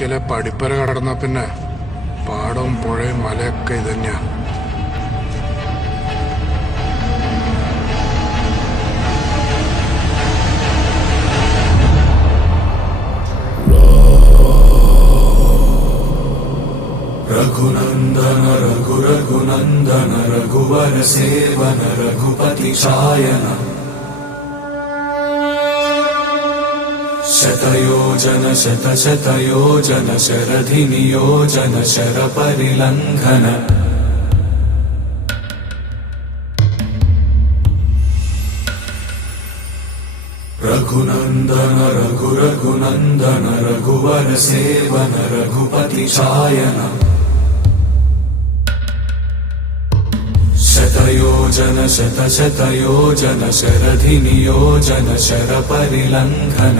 അരക്കലെ പടിപ്പര കടന്ന പിന്നെ പാടവും പുഴയും മലയൊക്കെ ഇതന്നെയാ. रघुनंदन रघुरघुनंदन रघुवर सेवन रघुपति शायन शतयोजन शतशतयोजन शरधि नियोजन शर परिलंघन रघुनंदन रघुरघुनंदन रघुवर सेवन रघुपति शायन शतयोजन शतशतयोजन शरधि नियोजन शर परिलंघन